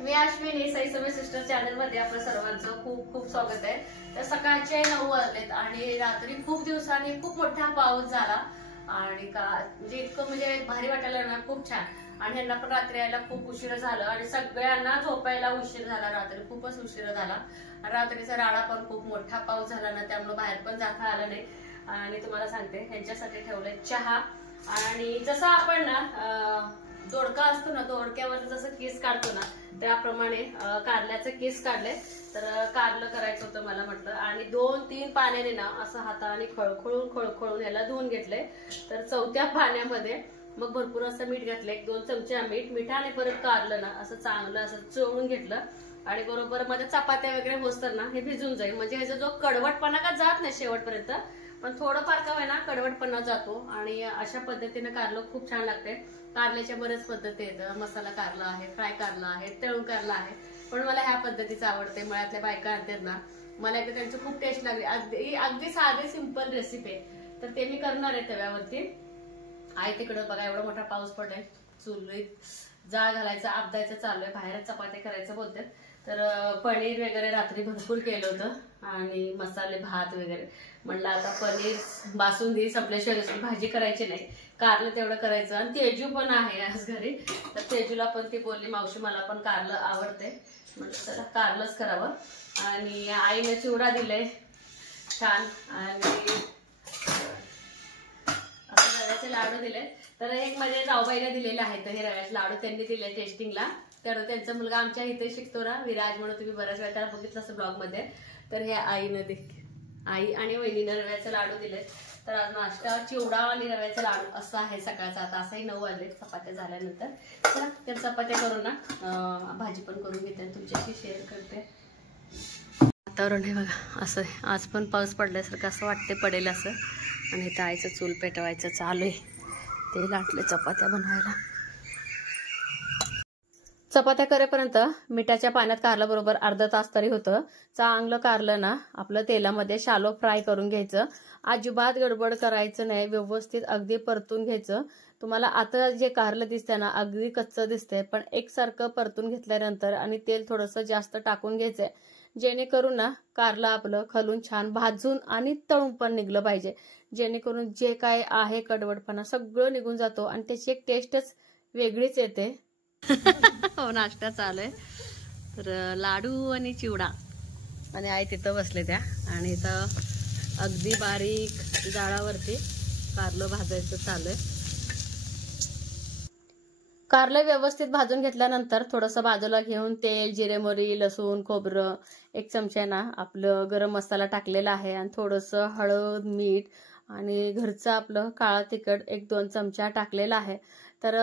मी अश्विनी साई समय sister channel मध्ये आपलं सर्वांचं खूप खूप स्वागत आहे। तर सकाळचे 9 वाजलेत आणि रात्री खूप दिवसांनी खूप मोठा पाऊस झाला आणि म्हणजे इतकं म्हणजे भारी वाटायला ना, खूप छान। आणि ह्यांना पण रात्री यायला खूप उशीर झाला आणि सगळ्यांना झोपायला उशीर झाला, रात्री खूपच उशीर झाला। रात्रीचा राडा पण खूप मोठा पाऊस झाला ना, त्यामुळे बाहेर पण जाता आलं नाही। आणि तुम्हाला सांगते ह्यांच्यासाठी ठेवलंय चहा आणि जसं आपण ना दोडका असतो ना, दोडक्यावर जसं केस काढतो ना त्याप्रमाणे कारल्याचं केस काढले। तर कारलं करायचं होतं मला म्हटलं आणि 2-3 पाण्याने ना असं हाताने खळखळून याला धुवून घेतले। तर चौथ्या पाण्यामध्ये मग भरपूर असं मीठ घातलं, 1-2 चमचे मिठाने परत कारलं ना असं चांगलं असं चोळून घेतलं आणि बरोबर मध्ये चपात्या वगैरे होस्तर ना हे भिजून जाईल, म्हणजे ह्याचा जो कडवटपणा का जात नाही शेवटपर्यंत, पण थोडंफार का होईना कडवटपणा जातो। आणि अशा पद्धतीने कारलं खूप छान लागते। कारल्याच्या बरेच पद्धती आहेत, मसाला कारला आहे, फ्राय कारला आहे, तळून कारला आहे, पण मला ह्या पद्धतीचं आवडते। मळ्यातल्या बायका आणतात ना, मला एकदा त्यांची खूप टेस्ट लागली। अगदी साधी सिंपल रेसिपी आहे, तर ते मी करणार आहे तव्यावरती। आहे तिकडं बघा एवढा मोठा पाऊस पडलाय, चुलीत जाळ घालायचा आपदायचं चालू आहे, बाहेरच चपात्या करायचं बोलतात। तर पनीर वगैरे रात्री भरपूर केलं होतं आणि मसाले भात वगैरे, म्हणलं आता पनीर बासुंदी संपल्याशिवाय दुसरी भाजी करायची नाही, कारलं तेवढं करायचं। आणि तेजू पण आहे आज घरी, तर तेजूला पण ती बोलली मावशी मला पण कारलं आवडते, म्हणजे चला कारलंच करावं। आणि आईने चिवडा दिले छान आणि असं रव्याचे लाडू दिले। तर एक माझ्या जाऊबाईला दिलेले आहेत हे रव्याचे लाडू, त्यांनी दिले टेस्टिंगला। तर त्यांचा मुलगा आमच्या इथे शिकतो ना, विराज म्हणून, तुम्ही बऱ्याच वेळा त्याला बघितलं असं ब्लॉग मध्ये। तर हे आई आणि वहिनीने रव्याचे लाडू दिले। तर आज नाश्ता चिवडा आणि रव्याचे लाडू असं आहे सकाळचा। आता असंही 9 वाजले चपात्या झाल्यानंतर, चला त्या चपात्या करून ना भाजी पण करून घेते आणि तुमच्याशी शेअर करते। वातावरण हे बघा असं आहे, आज पण पाऊस पडल्यासारखं असं वाटते पडेल असं। आणि इथं आईचं चूल पेटवायचं चालू आहे, ते लाटले चपात्या बनवायला। चपात्या करेपर्यंत मिठाच्या पाण्यात कारलं बरोबर अर्धा तास तरी होतं। चांगलं कारलं ना आपलं तेलामध्ये शालो फ्राय करून घ्यायचं, अजिबात गडबड करायचं नाही, व्यवस्थित अगदी परतून घ्यायचं। तुम्हाला आता जे कारलं दिसतंय ना अगदी कच्चं दिसतंय, पण एकसारखं परतून घेतल्यानंतर आणि तेल थोडंसं जास्त टाकून घ्यायचंय, जेणेकरून ना कारलं आपलं खालून छान भाजून आणि तळून पण निघलं पाहिजे, जेणेकरून जे काय आहे कडवटपणा सगळं निघून जातो आणि त्याची एक टेस्टच वेगळीच येते। हो नाश्ता चालू आहे, तर लाडू आणि चिवडा आणि आई तिथं बसले त्या, आणि इथं अगदी बारीक जाळावरती कारलं भाजायचं चालू आहे। कारलं व्यवस्थित भाजून घेतल्यानंतर थोडंसं बाजूला घेऊन तेल, जिरे मोहरी, लसूण, खोबरं, 1 चमचा ना आपलं गरम मसाला टाकलेला आहे आणि थोडंसं हळद, मीठ आणि घरचं आपलं काळं तिखट 1-2 चमचा टाकलेला आहे। तर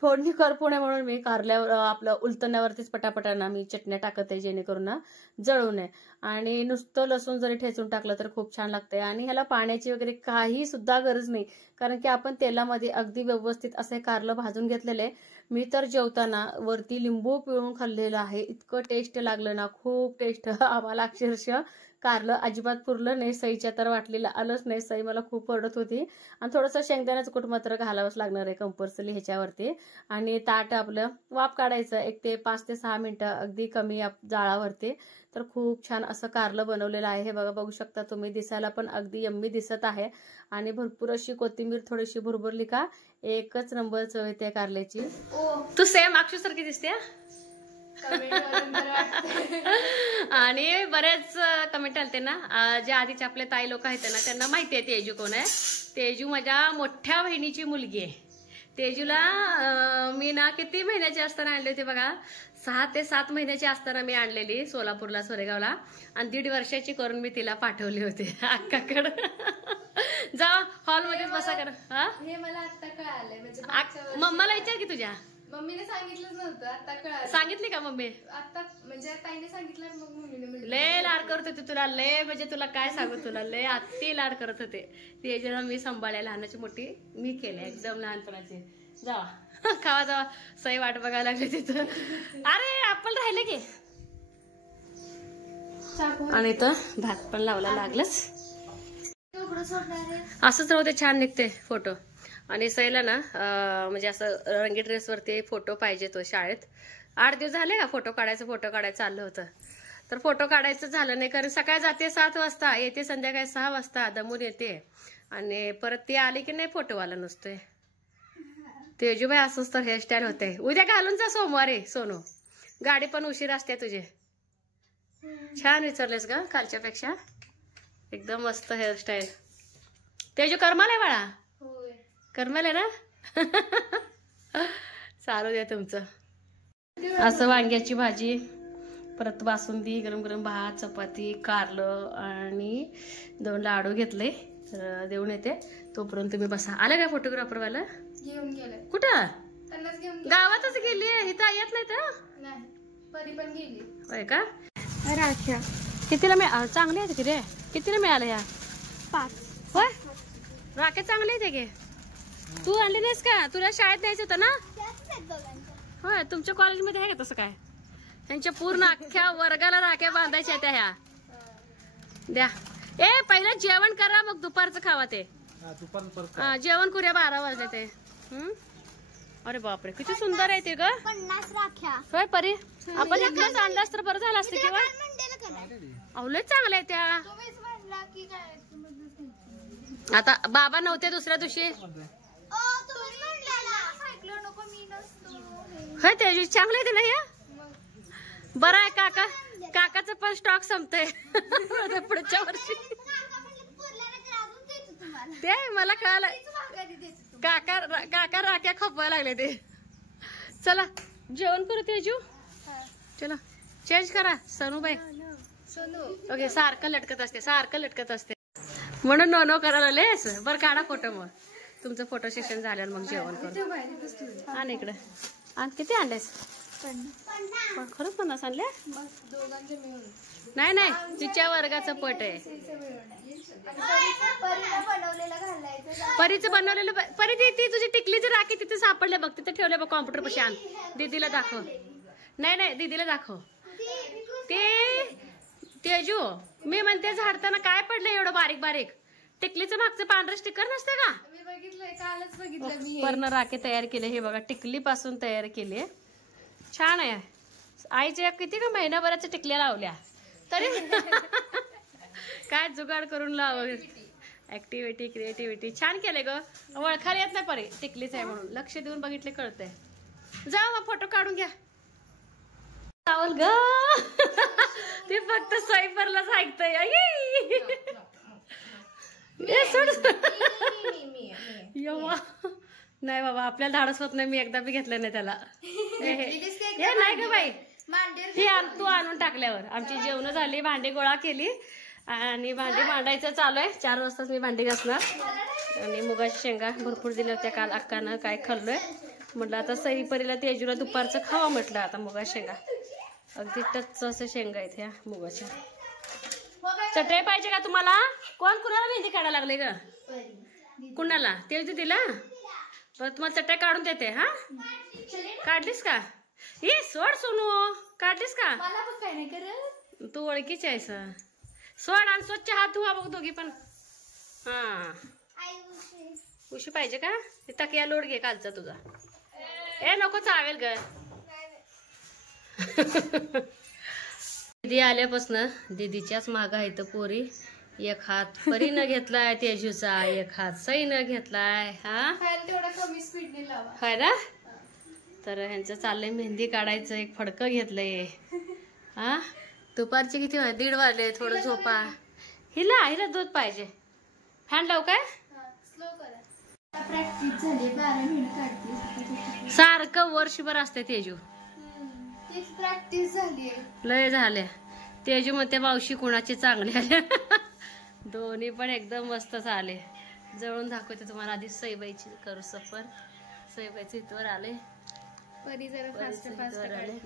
फोडणी करपू नये म्हणून मी कारल्यावर आपलं उलटण्यावरतीच पटापटाना मी चटण्या टाकत आहे, जेणेकरून ना जळू नये। आणि नुसतं लसूण जरी ठेचून टाकलं तर खूप छान लागतंय आणि ह्याला पाण्याची वगैरे काही सुद्धा गरज नाही, कारण की आपण तेलामध्ये अगदी व्यवस्थित असे कारलं भाजून घेतलेले। मी तर जेवताना वरती लिंबू पिळून खाल्लेलं आहे, इतकं टेस्ट लागलं ना, खूप टेस्ट। आम्हाला अक्षरशः कारलं अजिबात पुरलं नाही, सईच्या तर वाटलेलं आलंच नाही, सई मला खूप ओरडत होती। आणि थोडंसं शेंगदाण्याचं कूट मात्र घालावंच लागणार आहे कंपल्सरी ह्याच्यावरती। आणि ताट आपलं वाफ काढायचं 1 ते 5 ते 6 मिनिटं अगदी कमी जाळावरती। तर खूप छान असं कारलं बनवलेलं आहे, हे बघा बघू शकता तुम्ही, दिसायला पण अगदी यम्मी दिसत आहे। आणि भरपूर अशी कोथिंबीर थोडीशी भुरभुरली का एकच नंबर चव येते कारल्याची। तू सेम अक्षू सारखी दिसते आणि बरेच कमेंट आलते ना, जे आधीचे आपले ताई लोक आहेत ना त्यांना माहिती आहे तेजू कोण आहे। तेजू माझ्या मोठ्या बहिणीची मुलगी आहे। तेजूला मी ना किती महिन्याची असताना आणली होती बघा, 6 ते 7 महिन्याची असताना मी आणलेली सोलापूरला, सोरेगावला, आणि 1.5 वर्षाची करून मी तिला पाठवली होती अक्काकडे। जा हॉलमध्ये बसा कर। हे मला आता कळालंय, म्हणजे मम्माला विचार की तुझ्या मम्मीने सांगितलंच नव्हतं, आता कळालं। सांगितली का मम्मी? आता म्हणजे ताईने सांगितलं, मग मम्मीने म्हणलं लय लाड करत होते तुला, लय म्हणजे तुला काय सांगू, तुला लय अति लाड करत होते। तेजूला मी सांभाळल्या, लहानाची मोठी मी केले एकदम लहानपणाची। जावा खावा जावा, सई वाट बघायला लागले तिथं। अरे आपण राहिले की, आणि इथं भात पण लावला लागलंच, असंच राहू दे, छान निघते फोटो। आणि सईला ना म्हणजे असं रंगी ड्रेसवरती फोटो पाहिजे तो शाळेत, 8 दिवस झाले का फोटो काढायचं चाललं होतं, तर फोटो काढायचं झालं नाही. कारण सकाळी जाते 7 वाजता, येते संध्याकाळी 6 वाजता, दमून येते आणि परत ती आली की नाही फोटोवाला नसतोय. तेजूबाई असंच तर हेअरस्टाईल होते. उद्या घालून जा सोमवारी सोनू, गाडी पण उशीर असते तुझे. छान विचारलेस ग कालच्यापेक्षा, एकदम मस्त हेअरस्टाईल. तेजू करमाल आहे बाळा, करमाल आहे ना. चालू द्या तुमचं. असं वांग्याची भाजी, परत बासुंदी, गरम गरम भात, चपाती, कारलं आणि 2 लाडू घेतले. तर देऊन येते तोपर्यंत तुम्ही बसा. आलं काय फोटोग्राफरवाला? घेऊन गेले. कुठं? त्यांनाच घेऊन गावातच गेली, इथं येत नाही तर. नाही, परी पण गेली. होय का? राख्या कितीला चांगले आहेत की रे? कितीला मिळालं या? 5. होय, राखे चांगले आहेत की. तू आणली नाहीस का? तुला शाळेत द्यायचं होतं ना? होय, तुमच्या कॉलेजमध्ये आहे का तसं काय? त्यांच्या पूर्ण अख्ख्या वर्गाला राख्या बांधायच्या त्या ह्या. द्या. ए पहिलं जेवण करा, मग दुपारचं खावा ते. जेवण करूया, 12 वाजले ते. अरे बापरे, किती सुंदर आहे ते ग. 50 राख्या. होय परी, आपण एकदाच आणलास तर बरं झालं असतं किंवा. अवलय चांगलं आहे त्या. आता बाबा नव्हते दुसऱ्या दिवशी. होय तेजू, चांगलं आहे ते नाही. बरं आहे काका, काकाचं पण स्टॉक संपतंय पुढच्या वर्षी. ते मला कळालं, काका राख्या खपवायला लागले ते. चला जेवण करू तेजू. चला चेंज करा सनूबाई. ओके, सारखं लटकत असते म्हणून नो करायला लागलेस. बरं काढा फोटो, मग तुमचं फोटो सेशन झाल्यावर मग जेवण करू. आणि इकडे आणि किती आणलेस? खरंच 50 आणल्या? नाही, तिच्या वर्गाचं पट आहे. परीचं बनवलेलं. परी ती तुझी टिकलीची राखी तिथे सापडले बघ, तिथे ठेवले बघ कॉम्प्युटर पाशी. आण दीदीला दाखव. नाही दीदीला दाखव. ते तेजू, मी म्हणते झाडताना काय पडलं एवढं बारीक बारीक? टिकलीचं मागचं पांढरं स्टिकर नसते का? कालच बघितलं मी. पूर्ण राखे तयार केले. हे बघा, टिकली पासून तयार केले. छान आहे. आईच्या किती का महिनाभराच्या टिकल्या लावल्या तरी काय जुगाड करून लाव. ऍक्टिव्हिटी, क्रिएटिव्हिटी छान केले ग. ओळखायला येत नाही परी टिकलीच आहे म्हणून. लक्ष देऊन बघितले कळतंय. जा मग फोटो काढून घ्या. चावल ग ते फक्त स्वयंपारलाच ऐकतय. नाही बाबा, आपल्याला धाडस होत नाही. मी एकदा बी घेतलं नाही त्याला. हे नाही ग बाई, तू आणून टाकल्यावर आमची जेवण झाली, भांडी गोळा केली आणि भांडी मांडायचं चालू आहे. 4 वाजताच मी भांडी घासणार. आणि मुगाच्या शेंगा भरपूर दिल्या होत्या काल अक्कानं, काय खाल्लोय म्हटलं आता सई परीला तेजूला दुपारचं खावा म्हटलं. आता मुगाच्या शेंगा अगदी टच असं शेंगा आहेत ह्या मुगाच्या. चटई पाहिजे का तुम्हाला? कोण कुणाला मेहंदी काढायला लागले ग? कुणाला? तेजू दिला. बरं तुम्हाला चटई काढून देते. हा, काढलीस का? ये सोड सोनू, काढलीस का? तू ओळखीची आहेस. सोड आणि स्वच्छ हात धुवा बघ दोघी पण. हा, उशी पाहिजे का? तकिया लोड घे कालचा तुझा. ए नको, चावेल ग. दीदी आल्यापासून दीदीच्याच माग आहे तर पोरी. एक हात परीनं घेतलाय तेजूचा, एक हात सईनं घेतलाय. हा तेवढा कमी स्पीडने लावा. हाय ना. तर ह्यांचं चाललंय मेहंदी काढायचं. एक फडकं घेतलंय. हा, दुपारचे किती वाजले? 1:30 वाजले. थोडं झोपा. हिला दूध पाहिजे. फॅन लावू काय? प्रॅक्टिस झाली, 12 मिनिट काढते. सारखं वर्षभर असते तेजू. प्रॅक्टिस झाली, लय झाल्या. तेजू म्हणते मावशी कुणाची चांगली आल्या. दोन्ही पण एकदम मस्तच आले. जवळून दाखवते तुम्हाला. आधी सईबाईची करू सफर. सईबाईचे इथवर आले. परी जरा फास्ट आले.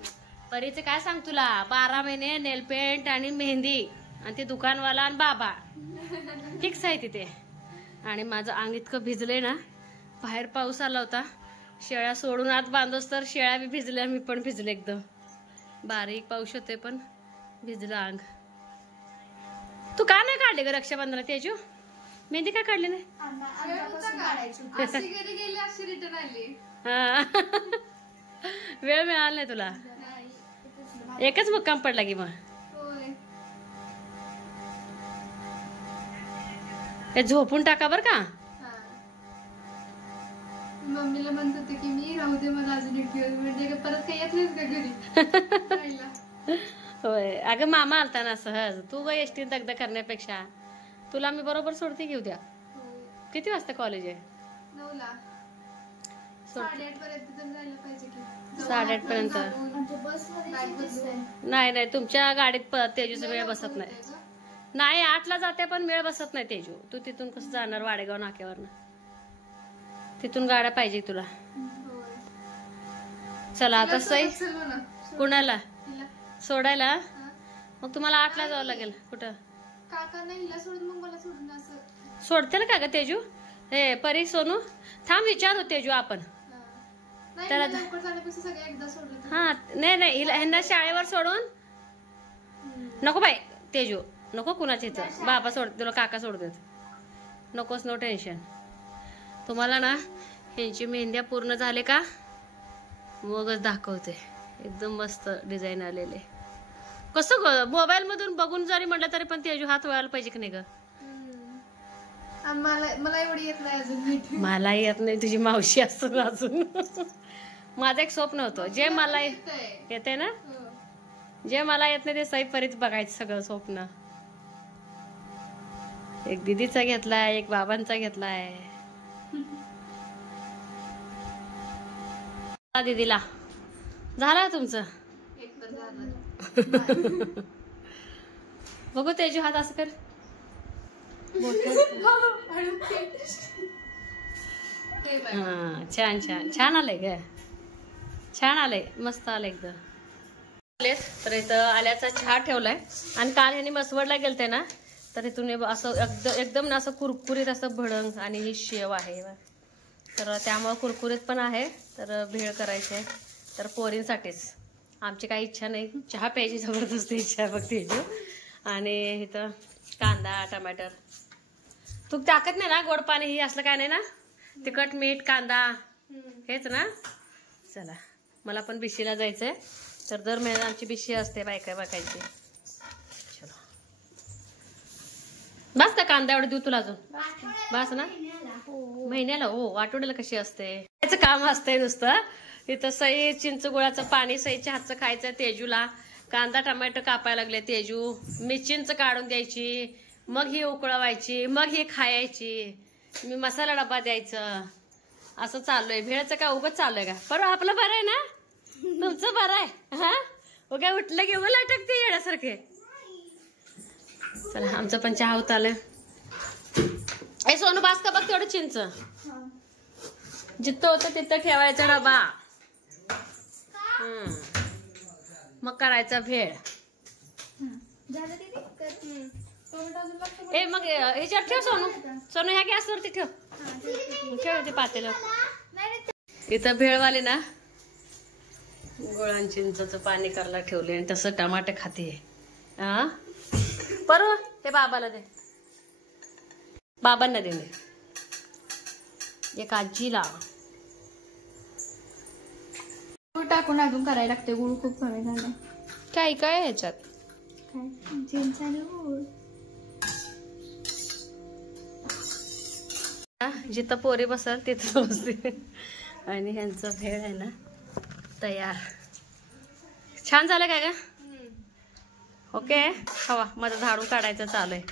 परीचं काय सांग तुला, 12 महिने नेलपेंट आणि मेहंदी आणि ते दुकानवाला आणि बाबा फिक्स आहे तिथे. आणि माझं अंग इतकं भिजलंय ना. बाहेर पाऊस आला होता, शेळ्या सोडून आत बांधोस तर शेळ्या बी भिजल्या, मी पण भिजले. एकदम बारीक पाऊस होते पण भिजलं अंग. तू का नाही काढले ग रक्षाबंधनाला तेजू? मेहंदी का काढली नाही? वेळ मिळाला नाही तुला? एकच मुक्काम पडला की मग होय. हे झोपून टाका बर का. हा. मम्मीला म्हणत होते की मी राहू दे मला अजून एक दिवस, म्हणजे का परत काही येत नाहीस का घरी राहायला? होय अगं मामा आलता ना सहज, तू ग एसटी दगद करण्यापेक्षा तुला मी बरोबर सोडते घेऊ द्या. होय. किती वाजता कॉलेज आहे? 9ला. 8:30 पर्यंत तर जायला पाहिजे की. 8:30 पर्यंत. नाही नाही तुमच्या गाडीत तेजूचा वेळ बसत नाही. नाही 8ला जाते पण वेळ बसत नाही तेजू. तू तिथून कसं जाणार वाडेगाव नाक्यावरनं? तिथून गाड्या पाहिजे तुला. चला आता सई कुणाला सोडायला? मग तुम्हाला 8ला जावं लागेल. कुठं काकांना हिला सोडून मग मला सोडून असं सोडते का ग तेजू? हे परी सोनू थांब विचारू तेजू आपण. त्याला लवकर जाण्यापेक्षा सगळ्या एकदा सोडलं. हा नाही नाही हिला ह्यांना शाळेवर सोडून नको बाई तेजू नको कुणाच्या इथं. बाबा सोडते तुला, काका सोडतात. नकोच नो टेन्शन. तुम्हाला ना ह्यांची मेहंद्या पूर्ण झाले का मगच दाखवते. एकदम मस्त डिझाईन आलेले. कसं मोबाईल मधून बघून जरी म्हटलं तरी पण तेजू हात वळायला पाहिजे की नाही ग? मला एवढी येत नाही अजून. मला येत नाही, तुझी मावशी असत अजून. माझं एक स्वप्न होतं जे मला येते ना, जे मला येत नाही ते सई परीच बघायचं सगळं स्वप्न. एक दीदीचा घेतलाय, एक बाबांचा घेतलाय. दीदीला झाला तुमचं? बघू तेजू हात असं कर. हा छान छान छान आलंय ग, छान आलंय, मस्त आलंय एकदम. तर इथं आल्याचा चहा ठेवलाय आणि काल ह्याने मसवडला गेलते ना तर इथून असं एकदम ना असं कुरकुरीत असं भडंग आणि ही शेव आहे तर त्यामुळे कुरकुरीत पण आहे. तर भेळ करायचे तर पोरींसाठीच. आमची काही इच्छा नाही, चहा प्यायची जबरदस्त इच्छा आहे बघ तेजू. आणि इथं कांदा टमाटर तू टाकत नाही ना, गोड पाणी ही असलं काय नाही ना, तिखट मीठ कांदा हेच ना. चला मला पण बिशीला जायचंय तर दर महिन्यात आमची बिशी असते बायका बायकांची. चलो बस का कांदा एवढं देऊ तुला अजून? बस ना महिन्याला? हो आठवड्याला कशी असते त्याचं काम असतंय नुसतं. इथं सई चिंच गुळाचं पाणी सईच्या हातचं खायचं तेजूला. कांदा टमॅटो कापायला लागले तेजू. मी चिंच काढून द्यायची, मग ही उकळवायची, मग ही खायची, मी मसाला डबा द्यायचं. असं चालू आहे. भेळचं का उगच चालू आहे का? बरं आपलं बरं आहे ना, तुमचं बरं आहे हा? उगा उठलं की उला टाकते येण्यासारखे. चला आमचं पण चहा होत आलं. ए सोनू बास का बघ तेवढं चिंच. जिथं होतं तिथं ठेवायचा डबा. मग करायचा भेळ. ए मग ह्याच्यावर ठेव सोनू. सोनू ह्या गॅसवरती ठेव. ठेव ते पातेलं. इथं भेळवाली ना गुळान चिंचचं पाणी करायला ठेवले आणि तसं टमाटे खाते. हा परवा ते बाबाला दे, बाबांना दे. एक आजीला गुळ टाकून अजून करायला लागते. गुळ खूप कमी झाला. काय काय ह्याच्यात? काय चिंच आणि गुळ. जिथं पोरी बसल तिथं बसते. आणि ह्यांचं भेळ आहे ना तयार. छान झालं काय का? ओके हवा माझं झाडून काढायचं चालू आहे.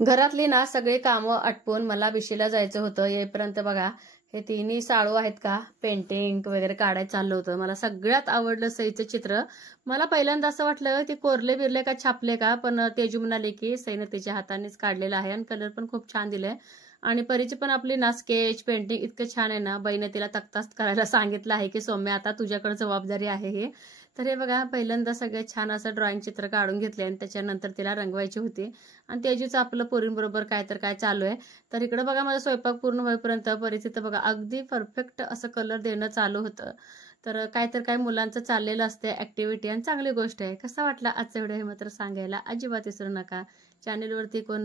घरातली ना सगळी कामं आटपून मला बिशीला जायचं होतं. येईपर्यंत बघा हे तिन्ही साळू आहेत का पेंटिंग वगैरे काढायचं चाललं होतं. मला सगळ्यात आवडलं सईचं चित्र. मला पहिल्यांदा असं वाटलं ते कोरले बिरले का छापले का, पण तेजू म्हणाले की सईनं तिच्या हातानेच काढलेलं आहे आणि कलर पण खूप छान दिलाय. आणि परीची पण आपली ना स्केच पेंटिंग इतकं छान आहे ना. बाईने तिला तक्ताच करायला सांगितलं आहे की सौम्या आता तुझ्याकडे जबाबदारी आहे हे. तर हे बघा पहिल्यांदा सगळ्यात छान असं ड्रॉइंग चित्र काढून घेतले आणि त्याच्यानंतर तिला रंगवायची होती. आणि तेजूचं आपलं पोरींबरोबर काय तर काय चालू आहे. तर इकडे बघा माझा स्वयंपाक पूर्ण होईपर्यंत परिस्थिती बघा अगदी परफेक्ट असं कलर देणं चालू होतं. तर काय तर काय मुलांचं चाललेलं असते ऍक्टिव्हिटी आणि चांगली गोष्ट आहे. कसा वाटला आजचा व्हिडिओ हे मात्र सांगायला अजिबात विसरू नका. चॅनेलवरती कोण